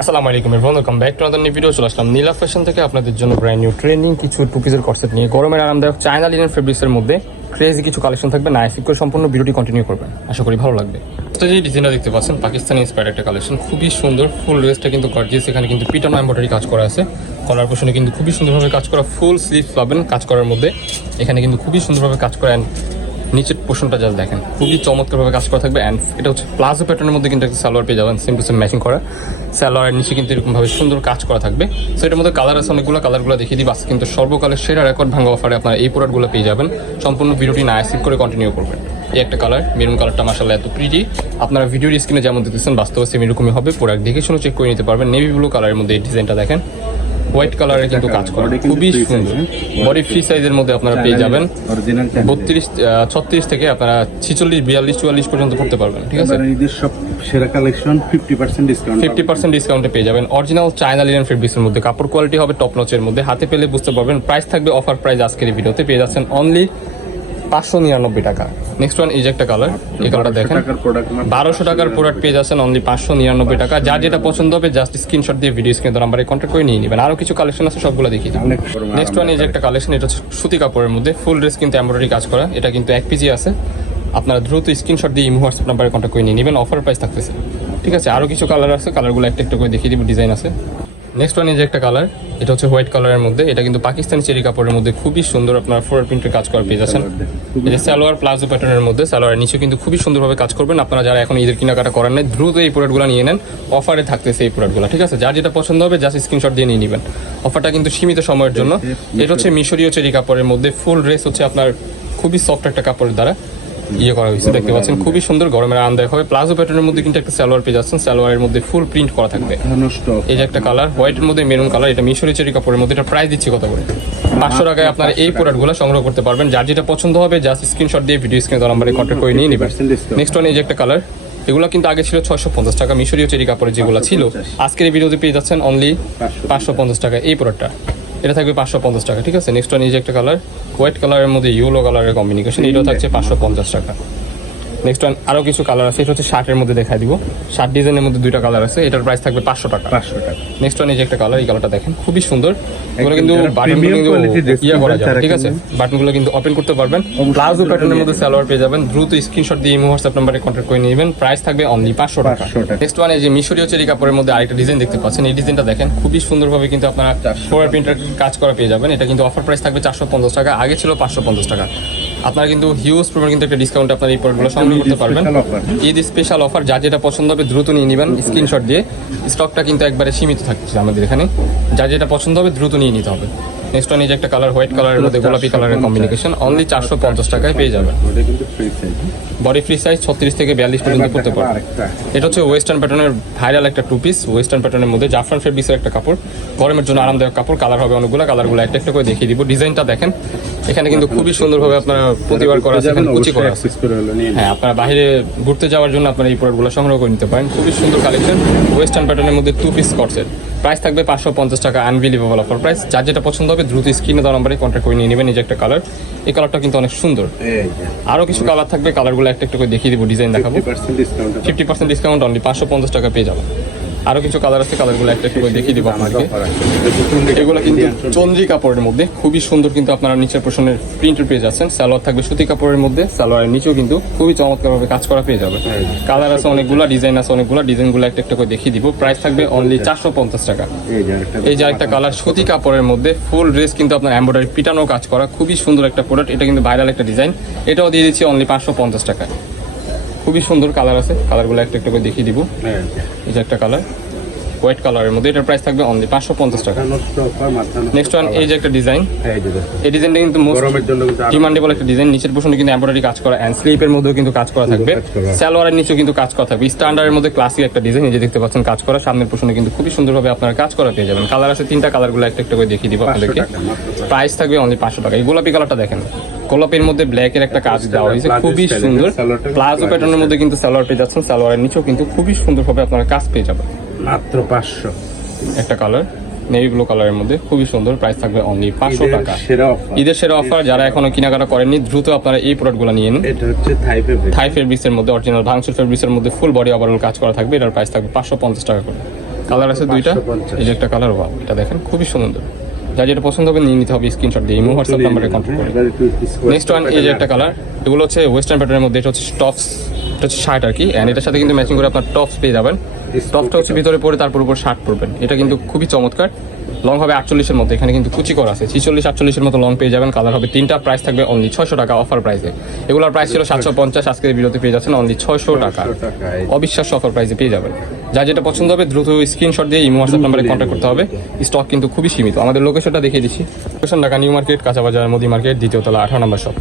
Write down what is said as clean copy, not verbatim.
আসসালামু আলাইকুম everyone, welcome back to another new video. চলে আসলাম নীলা ফ্যাশন থেকে আপনাদের জন্য ব্র্যান্ড নিউ ট্রেন্ডিং কিছু টু পিসের কর্সেট নিয়ে গরমের আরামদায়ক চায়না লিনেন ফেব্রিক্সের মধ্যে ক্রেজি কিছু কালেকশন থাকবে। না স্কিপ করে সম্পূর্ণ ভিডিওটি কন্টিনিউ করবেন, আশা করি ভালো লাগবে। তো যে ডিজাইনটা দেখতে পাচ্ছেন পাকিস্তানি ইন্সপায়ার্ড একটা কালেকশন, খুবই সুন্দর। ফুল ড্রেসটা কিন্তু গর্জিয়াস, এখানে কিন্তু পিটানো এমব্রয়ডারি কাজ করা আছে। কলার পোর্শনে কিন্তু খুবই সুন্দরভাবে কাজ করা, ফুল স্লিভস পাবেন কাজ করার মধ্যে। এখানে কিন্তু খুবই সুন্দরভাবে কাজ করা, নিচের পোর্শনটা জাস্ট দেখেন, খুবই চমৎকারভাবে কাজ করা থাকবে। অ্যান্ড এটা হচ্ছে প্লাজো প্যাটার্নের মধ্যে কিন্তু একটা সালোয়ার পেয়ে যাবেন, সেম টু সেম ম্যাচিং করা। সালোয়ারের নিচে কিন্তু এরকমভাবে সুন্দর কাজ করা থাকবে। সো এটার মধ্যে কালার আছে অনেকগুলো, কালারগুলো দেখিয়ে দিই। আজকে কিন্তু সর্বকালের সেরা রেকর্ড ভাঙা অফারে আপনারা এই প্রোডাক্টগুলো পেয়ে যাবেন। সম্পূর্ণ ভিডিওটি না স্কিপ করে কন্টিনিউ করবেন। এই একটা কালার, মেরুন কালারটা মাশাআল্লাহ এত প্রিটি। আপনারা ভিডিওর স্ক্রিনে যেমন দেখতেছেন বাস্তবে সেম এরকমই হবে। প্রোডাক্ট দেখে শুনে চেক করে নিতে পারবেন। নেভি ব্লু কালারের মধ্যে এই ডিজাইনটা দেখেন, হোয়াইট কালারের কিন্তু কাজ করা, খুবই সুন্দর। বডি ফ্রি সাইজের মধ্যে আপনারা পেয়ে যাবেন 36 থেকে আপনারা 46, 42, 44 পর্যন্ত পড়তে পারবেন। ঠিক আছে, সব সেরা কালেকশন 50% ডিসকাউন্টে পেয়ে যাবেন। অরিজিনাল চায়না লিনেন ফেব্রিক্সের মধ্যে কাপড় কোয়ালিটি হবে টপ নচের মধ্যে, হাতে পেলে বুঝতে পারবেন। প্রাইস থাকবে অফার প্রাইস আজকের এই ভিডিওতে পেয়ে যাচ্ছেন অনলি 599 টাকা। নেক্সট ওয়ান এই যে একটা কালার, এই কালারটা দেখেন, 1200 টাকার প্রোডাক্ট পেয়ে যাচ্ছেন অনলি 599 টাকা। যার যেটা পছন্দ হবে জাস্ট স্ক্রিনশট দিয়ে ভিডিও স্ক্রিনে নাম্বারে কন্ট্যাক্ট করে নিয়ে নেবেন। আরো কিছু কালেকশন আছে, সবগুলো দেখিয়ে দিই। নেক্সট ওয়ান এই যে একটা কালেকশন, এটা হচ্ছে সুতি কাপড়ের মধ্যে ফুল ড্রেস কিন্তু এমব্রয়ডারি কাজ করা। এটা কিন্তু 1 পিজি আছে। আপনারা দ্রুত স্ক্রিনশট দিয়ে ইমো হোয়াটসঅ্যাপ নাম্বারে কন্ট্যাক্ট করে নিয়ে নেবেন, অফার প্রাইস থাকতেছে। ঠিক আছে, আরো কিছু কালার আছে, কালারগুলো একটা একটা করে দেখিয়ে দিব, ডিজাইন আছে। নেক্সট ওয়ান এই যে একটা কালার, এটা হচ্ছে হোয়াইট কালারের মধ্যে। এটা কিন্তু পাকিস্তানি চেরি কাপড়ের মধ্যে খুবই সুন্দর আপনার ফ্লোরাল প্রিন্টের কাজ করা পেয়ে যাচ্ছেন। এই যে সালোয়ার প্লাজো প্যাটার্নের মধ্যে, সালোয়ারের নিচে কিন্তু খুবই সুন্দরভাবে কাজ করবেন। আপনারা যারা এখন ঈদের কেনাকাটা করেন না, দ্রুত এই প্রোডাক্টগুলো নিয়ে নেন, অফারে থাকতেছে এই প্রোডাক্টগুলো। ঠিক আছে, যার যেটা পছন্দ হবে জাস্ট স্ক্রিনশট দিয়ে নিয়ে নেবেন। অফারটা কিন্তু সীমিত সময়ের জন্য। এটা হচ্ছে মিশরীয় চেরি কাপড়ের মধ্যে, ফুল ড্রেস হচ্ছে আপনার খুবই সফট একটা কাপড়ের দ্বারা ইয়ে করা হয়েছে, দেখতে পাচ্ছেন খুবই সুন্দর, গরমের আরামদায়ক হবে। প্লাজো প্যাটার্নের মধ্যে কিন্তু একটা সালোয়ার পেয়ে যাচ্ছেন, সালোয়ারের মধ্যে ফুল প্রিন্ট করা থাকবে। এই যে একটা কালার, হোয়াইটের মধ্যে মেরুন কালার, এটা মিশরি চেরি কাপড়ের মধ্যে। এটা প্রাইস দিচ্ছি কত করে? 500 টাকায় আপনারা এই প্রোডাক্টগুলো সংগ্রহ করতে পারবেন। যার যেটা পছন্দ হবে জাস্ট স্ক্রিনশট দিয়ে ভিডিও স্ক্রিনে নাম্বারে কন্ট্যাক্ট করে নিয়ে নেবেন। নেক্সট ওয়ান এই যে একটা কালার, এগুলো কিন্তু আগে ছিল 650 টাকা, মিশরীয় চেরি কাপড়ের যেগুলো ছিল, আজকের এই ভিডিওতে পেয়ে যাচ্ছেন অনলি 550 টাকা এই প্রোডাক্টটা। এটা থাকবে 550 টাকা। ঠিক আছে, নেক্সট ওয়ান এই যে একটা কালার, হোয়াইট কালারের মধ্যে ইয়েলো কালারের কম্বিনেশন, এটাও থাকছে 550 টাকা। নেক্সট ওয়ান আরো কিছু কালার আছে, এটা হচ্ছে শার্টের মধ্যে দেখাই দিব। শার্ট ডিজাইনের মধ্যে দুইটা কালার আছে, এটার প্রাইস থাকবে 500 টাকা। নেক্সট ওয়ান এই যে একটা কালার, এই কালারটা দেখেন খুবই সুন্দর। এগুলো কিন্তু বাটনগুলো কিন্তু ইয়া করা যাবে। ঠিক আছে, বাটনগুলো কিন্তু ওপেন করতে পারবেন। প্লাজো প্যাটার্নের মধ্যে সালোয়ার পেয়ে যাবেন। দ্রুত স্ক্রিনশট দিয়ে ইমো হোয়াটসঅ্যাপ নাম্বারে কন্ট্যাক্ট করে নেবেন, প্রাইস থাকবে অনলি 500 টাকা। নেক্সট ওয়ান এই যে মিশরীয় চেরি কাপড়ের মধ্যে আরেকটা ডিজাইন দেখতে পাচ্ছেন, এই ডিজাইনটা দেখেন খুবই সুন্দরভাবে কিন্তু আপনারা ফ্লোরাল প্রিন্টার কাজ করা পেয়ে যাবেন। এটা কিন্তু অফার প্রাইস থাকবে 450 টাকা, আগে ছিল 550 টাকা। আপনারা কিন্তু হিউজ পরিমাণ কিন্তু একটা ডিসকাউন্ট আপনারা এই প্রোডাক্টগুলো সংগ্রহ করতে পারবেন। ঈদ স্পেশাল অফার, যার যেটা পছন্দ হবে দ্রুত নিয়ে নেবেন স্ক্রিনশট দিয়ে। স্টকটা কিন্তু একবারে সীমিত থাকছে আমাদের এখানে, যার যেটা পছন্দ হবে দ্রুত নিয়ে নিতে হবে। নেক্সট ওয়ান এই যে একটা কালার, হোয়াইট কালারের মধ্যে গোলাপি কালারের কম্বিনেশন, অনলি 450 টাকায় পেয়ে যাবেন। বডি ফ্রি সাইজ 36 থেকে 42 পর্যন্ত পড়তে পারবে। এটা হচ্ছে ওয়েস্টার্ন প্যাটার্নের ভাইরাল একটা টু পিস, ওয়েস্টার্ন প্যাটার্নের মধ্যে জাফরান ফেব্রিক্সের একটা কাপড়, গরমের জন্য আরামদায়ক কাপড়। কালার হবে অনেকগুলো, কালারগুলো একটা একটা করে দেখিয়ে দিব। ডিজাইনটা দেখেন, এখানে কিন্তু খুবই সুন্দরভাবে আপনারা প্রতিবার করা আছে, কুচি করা আছে। হ্যাঁ, আপনারা বাইরে ঘুরতে যাওয়ার জন্য আপনারা এই প্রোডাক্টগুলো সংগ্রহ করে নিতে পারেন। খুবই সুন্দর কালেকশন, ওয়েস্টার্ন প্যাটার্নের মধ্যে টু পিস কটসেট। প্রাইস থাকবে 550 টাকা, আনবিলিভেবল অফার প্রাইস। যার যেটা পছন্দ হবে দ্রুত স্ক্রিনে দেওয়া নাম্বারে কন্ট্যাক্ট করে নিয়ে নেবেন। এই যে একটা কালার, এই কালারটা কিন্তু অনেক সুন্দর। আরো কিছু কালার থাকবে, কালারগুলো একটা একটা করে দেখিয়ে দিব, ডিজাইন দেখাবো। 50% ডিসকাউন্ট অনলি 550 টাকা পেয়ে যাবেন। আরো কিছু কালার আছে, কালারগুলো একটা একটু করে দেখিয়ে দিব আপনাদেরকে। এগুলো কিন্তু চন্দ্রি কাপড়ের মধ্যে খুবই সুন্দর, কিন্তু আপনারা নিচের পোর্শনের প্রিন্টের পেয়ে যাচ্ছেন। সালোয়ার থাকবে সুতি কাপড়ের মধ্যে, সালোয়ারের নিচেও কিন্তু খুবই চমৎকারভাবে কাজ করা পেয়ে যাবে। কালার আছে অনেকগুলো, ডিজাইন আছে অনেকগুলো, ডিজাইনগুলো একটা একটা করে দেখিয়ে দিব। প্রাইস থাকবে অনলি 450 টাকা। এই যে একটা কালার, সুতি কাপড়ের মধ্যে ফুল ড্রেস কিন্তু আপনার এমব্রয়ডারি পিটানো কাজ করা, খুবই সুন্দর একটা প্রোডাক্ট। এটা কিন্তু ভাইরাল একটা ডিজাইন, এটাও দিয়ে দিচ্ছি অনলি 550 টাকা। খুবই সুন্দর কালার আছে, কালারগুলো একটা একটা করে দেখিয়ে দিব। এই যে একটা কালার, হোয়াইট কালারের মধ্যে, এটার প্রাইস থাকবে অনলি 550 টাকা। নেক্সট ওয়ান এই যে একটা ডিজাইন, এই ডিজাইনটা কিন্তু মোস্ট ডিমান্ডেবল একটা ডিজাইন। নিচের পোর্শনে কিন্তু এমব্রয়ডারি কাজ করা, এন্ড স্লিপের মধ্যেও কিন্তু কাজ করা থাকবে। সালোয়ারের নিচেও কিন্তু কাজ করা থাকবে। স্ট্যান্ডার্ডের মধ্যে ক্লাসিক একটা ডিজাইন, এই যে দেখতে পাচ্ছেন কাজ করা। সামনের পোর্শনে কিন্তু খুবই সুন্দরভাবে আপনারা কাজ করা পেয়ে যাবেন। কালার আছে তিনটা, কালারগুলো একটা একটা করে দেখিয়ে দিব আপনাদেরকে। প্রাইস থাকবে অনলি 500 টাকা। এই গোলাপি কালারটা দেখেন, গোলাপের মধ্যে ব্ল্যাকের একটা কাজ দেওয়া হয়েছে, খুবই সুন্দর। প্লাজো প্যাটার্নের মধ্যে কিন্তু সালোয়ার পেয়ে যাচ্ছেন, সালোয়ারের নিচেও কিন্তু খুবই সুন্দরভাবে আপনারা কাজ পেয়ে যাবেন। মাত্র 500। একটা কালার নেভি ব্লু কালারের মধ্যে খুবই সুন্দর, প্রাইস থাকবে অনলি 500 টাকা। ঈদের সেরা অফার, যারা এখনো কেনাকাটা করেননি দ্রুত আপনারা এই প্রোডাক্টগুলো নিয়ে নিন। এটা হচ্ছে থাই ফেব্রিক্সের মধ্যে, অরিজিনাল ভাঙচুর ফেব্রিক্সের মধ্যে ফুল বডি ওভারঅল কাজ করা থাকবে। এটার প্রাইস থাকবে 550 টাকা করে। কালার আছে দুইটা, 550 এই যে একটা কালার, ওয়াও এটা দেখেন খুবই সুন্দর। যা যেটা পছন্দ হবে নিয়ে নিতে হবে, স্ক্রিনশট দিয়ে ইমো হোয়াটসঅ্যাপ নাম্বারে কন্ট্যাক্ট করে। নেক্সট ওয়ান এই যে একটা কালার, এগুলো হচ্ছে ওয়েস্টার্ন প্যাটার্নের মধ্যে, এটা হচ্ছে টপস, এটা হচ্ছে শার্ট আর কি, অ্যান্ড এটার সাথে কিন্তু ম্যাচিং করে আপনার টপস পেয়ে যাবেন। টপসটা হচ্ছে ভিতরে পরে তারপর উপর শার্ট পরবেন, এটা কিন্তু খুবই চমৎকার। লং হবে 48-এর মধ্যে, এখানে কিন্তু কুচি করা আছে, 46-48-এর মতো লং পেয়ে যাবেন। কালার হবে তিনটা, প্রাইস থাকবে অনলি 600 টাকা অফার প্রাইসে। এগুলোর প্রাইস ছিল 750, আজকের ভিডিওতে পেয়ে যাচ্ছেন অনলি 600 টাকা, অবিশ্বাস্য অফার প্রাইসে পেয়ে যাবেন। যা যেটা পছন্দ হবে দ্রুত স্ক্রিনশট দিয়ে ইমো হোয়াটসঅ্যাপ নাম্বারে কন্ট্যাক্ট করতে হবে। স্টক কিন্তু খুবই সীমিত। আমাদের লোকেশনটা দেখিয়ে দিচ্ছি, লোকেশন ঢাকা নিউ মার্কেট, কাঁচা বাজার, মোদি মার্কেট, দ্বিতীয় তলা, 18 নম্বর শপ।